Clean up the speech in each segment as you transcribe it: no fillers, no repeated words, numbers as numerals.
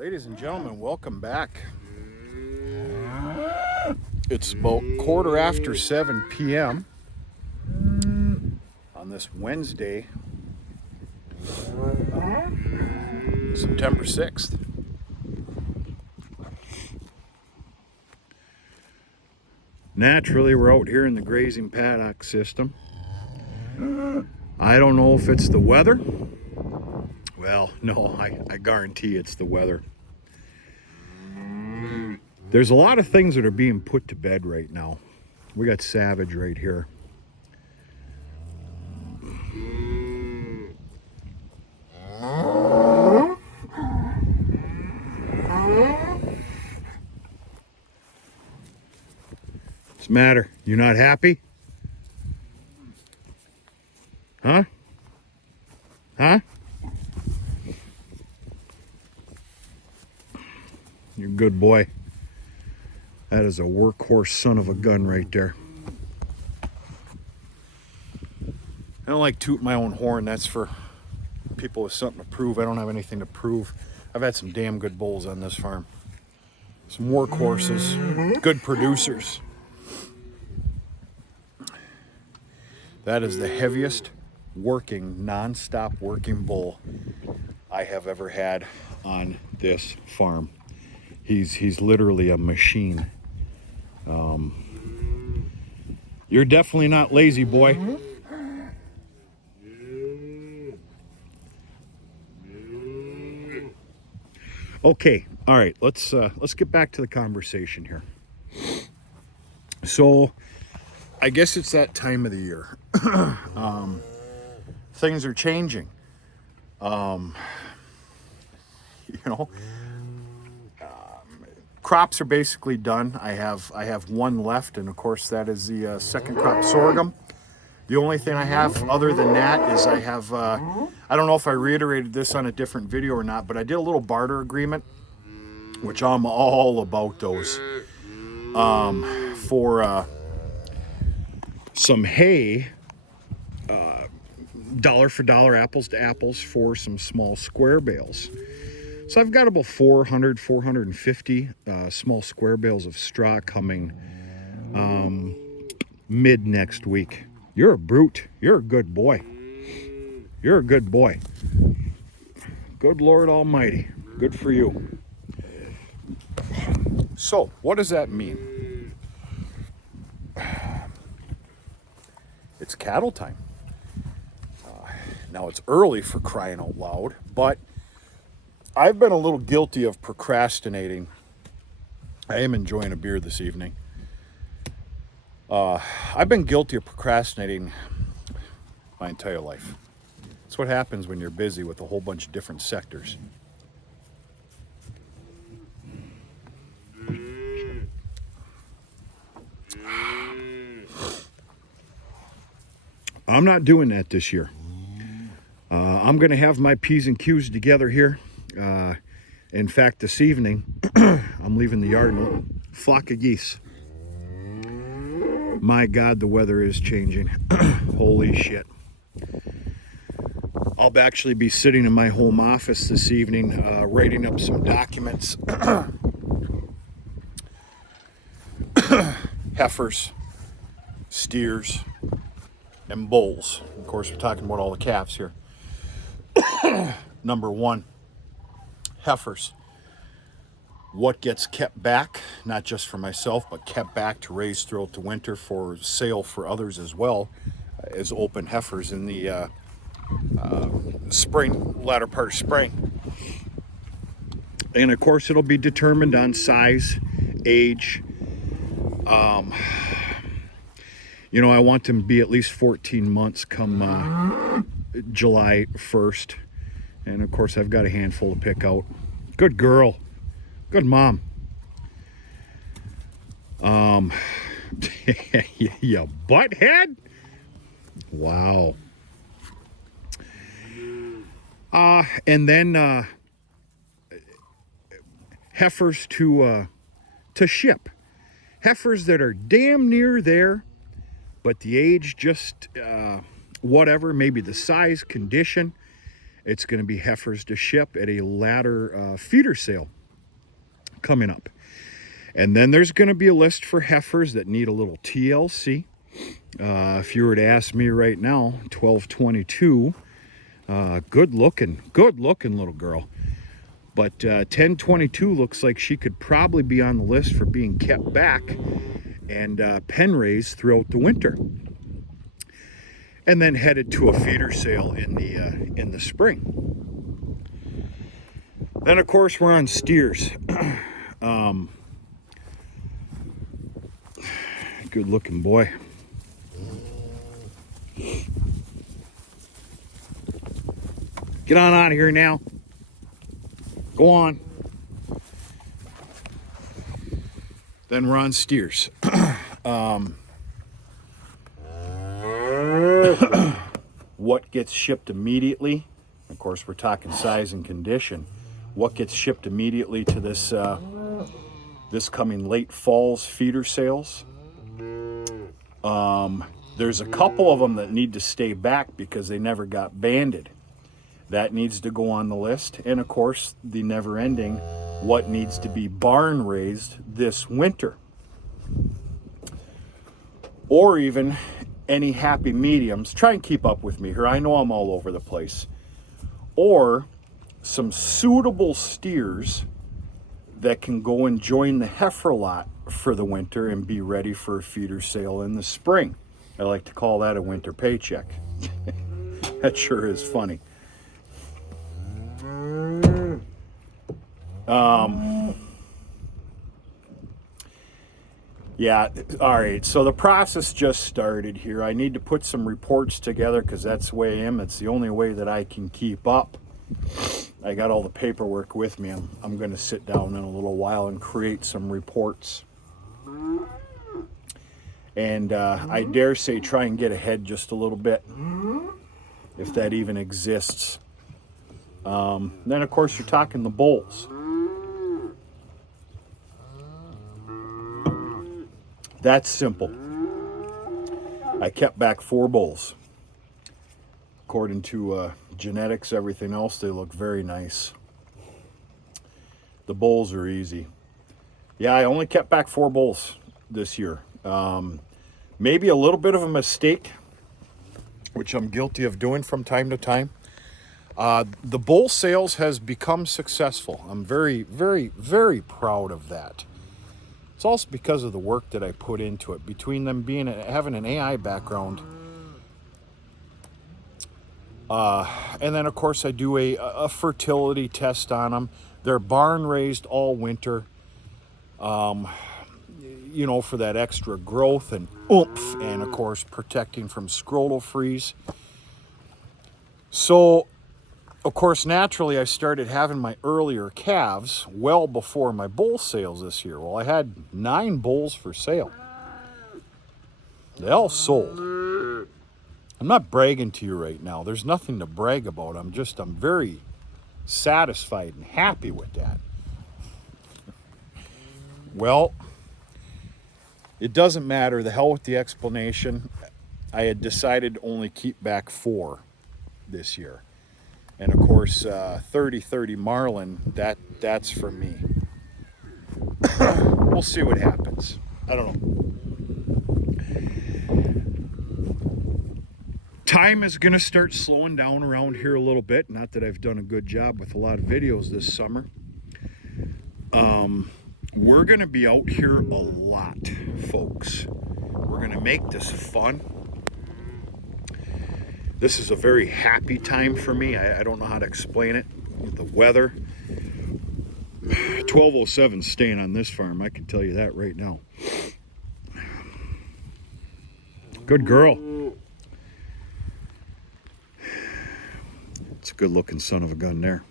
Ladies and gentlemen, welcome back. It's about 7:15 p.m. on this Wednesday, September 6th. Naturally, we're out here in the grazing paddock system. I don't know if it's the weather. Well, no, I guarantee it's the weather. There's a lot of things that are being put to bed right now. We got Savage right here. What's the matter? You not happy? Huh? Huh? You're a good boy. That is a workhorse son of a gun right there. I don't like tooting my own horn. That's for people with something to prove. I don't have anything to prove. I've had some damn good bulls on this farm. Some workhorses, good producers. That is the heaviest working, non-stop working bull I have ever had on this farm. He's literally a machine. You're definitely not lazy, boy. Okay, all right. Let's get back to the conversation here. So, I guess it's that time of the year. Things are changing. Crops are basically done. I have one left, and of course that is the second crop sorghum. The only thing I have other than that is I have, I don't know if I reiterated this on a different video or not, but I did a little barter agreement, which I'm all about those, for some hay, dollar for dollar, apples to apples, for some small square bales. So I've got about 450 small square bales of straw coming mid next week. You're a brute. You're a good boy. You're a good boy. Good Lord Almighty. Good for you. So, what does that mean? It's cattle time. Now, it's early for crying out loud, but I've been a little guilty of procrastinating. I am enjoying a beer this evening. I've been guilty of procrastinating my entire life. That's what happens when you're busy with a whole bunch of different sectors. I'm not doing that this year. I'm going to have my P's and Q's together here. In fact, this evening, I'm leaving the yard and a flock of geese. My God, the weather is changing. Holy shit. I'll actually be sitting in my home office this evening, writing up some documents. Heifers, steers, and bulls. Of course, we're talking about all the calves here. Number one, heifers. What gets kept back, not just for myself, but kept back to raise throughout the winter for sale for others as well, as open heifers in the spring, latter part of spring. And of course, it'll be determined on size, age. I want them to be at least 14 months come July 1st. And of course, I've got a handful to pick out. Good girl. Good mom. You butthead? Wow. And then heifers to ship. Heifers that are damn near there, but the age just whatever, maybe the size, condition, It's going to be heifers to ship at a latter feeder sale coming up. And then there's going to be a list for heifers that need a little TLC. If you were to ask me right now, 1222, good looking little girl. But 1022 looks like she could probably be on the list for being kept back and pen raised throughout the winter. And then headed to a feeder sale in the spring. Then of course we're on steers. Good looking boy. Get on out of here now. Go on. Then we're on steers. What gets shipped immediately? Of course, we're talking size and condition. What gets shipped immediately to this this coming late fall's feeder sales? There's a couple of them that need to stay back because they never got banded. That needs to go on the list. And of course, the never-ending, what needs to be barn raised this winter. Or even any happy mediums. Try and keep up with me here. I know I'm all over the place. Or some suitable steers that can go and join the heifer lot for the winter and be ready for a feeder sale in the spring. I like to call that a winter paycheck. That sure is funny. Yeah, all right, so the process just started here. I need to put some reports together because that's the way I am. It's the only way that I can keep up. I got all the paperwork with me. I'm going to sit down in a little while and create some reports. And I dare say try and get ahead just a little bit, if that even exists. Then, of course, you're talking the bulls. That's simple. I kept back 4 bulls. According to genetics, everything else, they look very nice. The bulls are easy. Yeah, I only kept back 4 bulls this year. Maybe a little bit of a mistake, which I'm guilty of doing from time to time. The bull sales has become successful. I'm very, very, very proud of that. It's also because of the work that I put into it. Between them having an AI background, and then of course I do a fertility test on them. They're barn raised all winter, you know, for that extra growth and oomph, and of course protecting from scrotal freeze. So, of course, naturally, I started having my earlier calves well before my bull sales this year. Well, I had 9 bulls for sale. They all sold. I'm not bragging to you right now. There's nothing to brag about. I'm very satisfied and happy with that. Well, it doesn't matter. The hell with the explanation. I had decided to only keep back 4 this year. And of course, 30-30 Marlin, that's for me. We'll see what happens. I don't know. Time is going to start slowing down around here a little bit. Not that I've done a good job with a lot of videos this summer. We're going to be out here a lot, folks. We're going to make this fun. This is a very happy time for me. I don't know how to explain it. With the weather. 1207 staying on this farm. I can tell you that right now. Good girl. It's a good looking son of a gun there.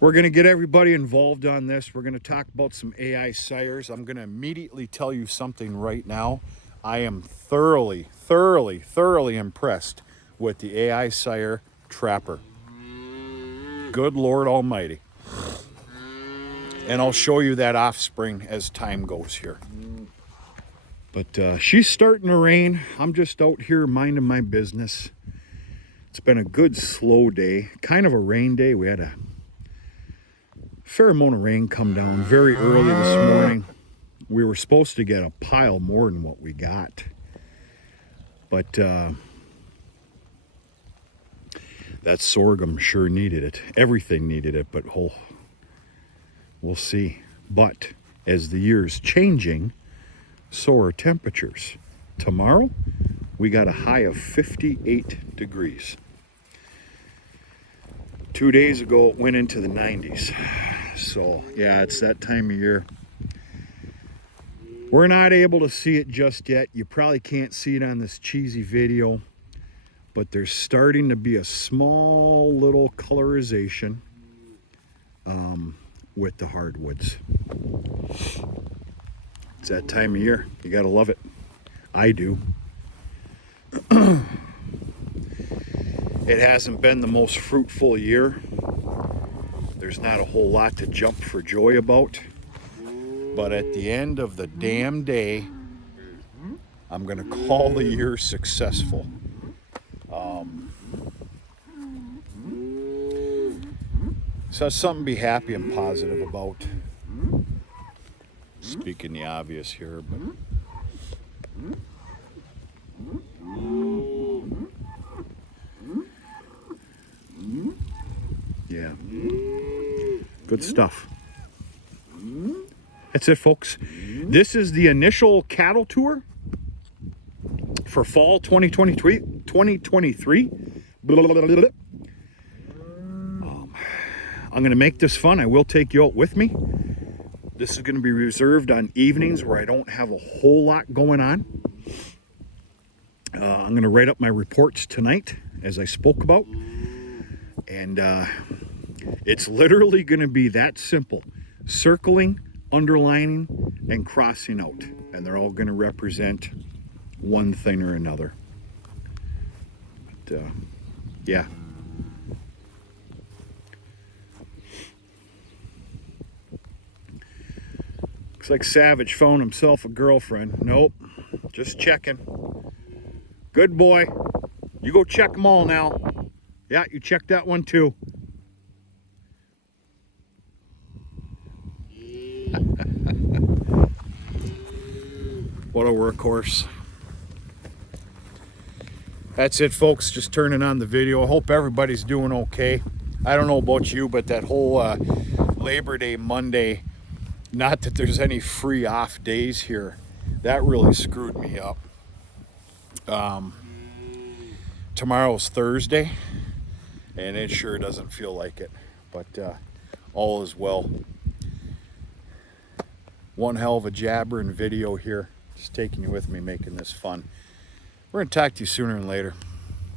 We're going to get everybody involved on this. We're going to talk about some AI sires. I'm going to immediately tell you something right now. I am thoroughly impressed with the AI sire Trapper. Good Lord Almighty. And I'll show you that offspring as time goes here. But she's starting to rain. I'm just out here minding my business. It's been a good slow day, kind of a rain day. We had a fair amount of rain come down very early this morning. We were supposed to get a pile more than what we got, but that sorghum sure needed it. Everything needed it, but we'll see. But as the year's changing, so are temperatures. Tomorrow, we got a high of 58 degrees. 2 days ago, it went into the 90s. So, yeah, it's that time of year. We're not able to see it just yet. You probably can't see it on this cheesy video, but there's starting to be a small little colorization with the hardwoods. It's that time of year. You gotta love it. I do. It hasn't been the most fruitful year. There's not a whole lot to jump for joy about. But at the end of the damn day, I'm going to call the year successful. So that's something to be happy and positive about. Speaking the obvious here, but yeah, good stuff. That's it, folks. This is the initial cattle tour for fall 2023. I'm going to make this fun. I will take you out with me. This is going to be reserved on evenings where I don't have a whole lot going on. I'm going to write up my reports tonight, as I spoke about. And it's literally going to be that simple. Circling, underlining, and crossing out. And they're all going to represent one thing or another. But, yeah. Looks like Savage found himself a girlfriend. Nope, just checking. Good boy. You go check them all now. Yeah, you check that one too. What a workhorse. That's it, folks. Just turning on the video. I hope everybody's doing okay. I don't know about you, but that whole Labor Day Monday, not that there's any free off days here, that really screwed me up. Tomorrow's Thursday, and it sure doesn't feel like it, but all is well. One hell of a jabbering video here, just taking you with me, making this fun. We're gonna talk to you sooner than later.